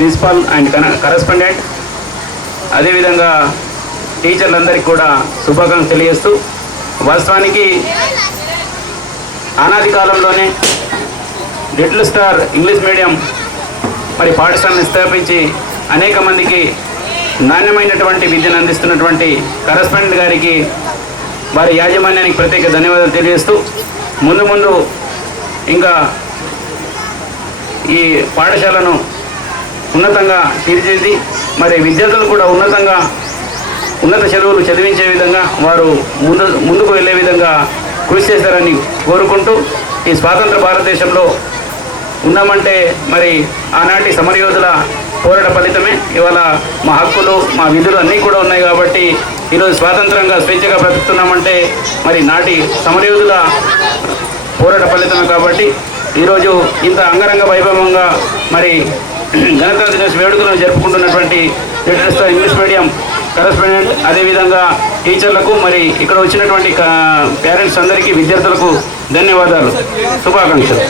Principal and correspondent, అదేవిధంగా టీచర్లందరికీ కూడా శుభాకాంక్షలు తెలియజేస్తూ, వాస్తవానికి అనాది కాలంలోనే లిటిల్ స్టార్ ఇంగ్లీష్ మీడియం మరి పాఠశాలను స్థాపించి అనేక మందికి నాణ్యమైనటువంటి విద్యను అందిస్తున్నటువంటి కరెస్పాండెంట్ గారికి, వారి యాజమాన్యానికి ప్రత్యేక ధన్యవాదాలు తెలియజేస్తూ, ముందు ముందు ఇంకా ఈ పాఠశాలను ఉన్నతంగా తీర్చిదిద్ది మరి విద్యార్థులు కూడా ఉన్నత చదువులు చదివించే విధంగా వారు ముందుకు వెళ్ళే విధంగా కృషి చేస్తారని కోరుకుంటూ, ఈ స్వాతంత్ర భారతదేశంలో ఉన్నామంటే మరి ఆనాటి సమరయోధుల పోరాట ఫలితమే ఇవాళ మా హక్కులు, మా విధులు అన్నీ కూడా ఉన్నాయి. కాబట్టి ఈరోజు స్వాతంత్రంగా స్వేచ్ఛగా బ్రతుకుతున్నామంటే మరి నాటి సమరయోధుల పోరాట ఫలితమే. కాబట్టి ఈరోజు ఇంత అంగరంగ వైభవంగా మరి గణతంత్ర దినోత్సవ వేడుకలను జరుపుకుంటున్నటువంటి little star English medium correspondent, అదేవిధంగా టీచర్లకు, మరి ఇక్కడ వచ్చినటువంటి పేరెంట్స్ అందరికీ, విద్యార్థులకు ధన్యవాదాలు, శుభాకాంక్షలు.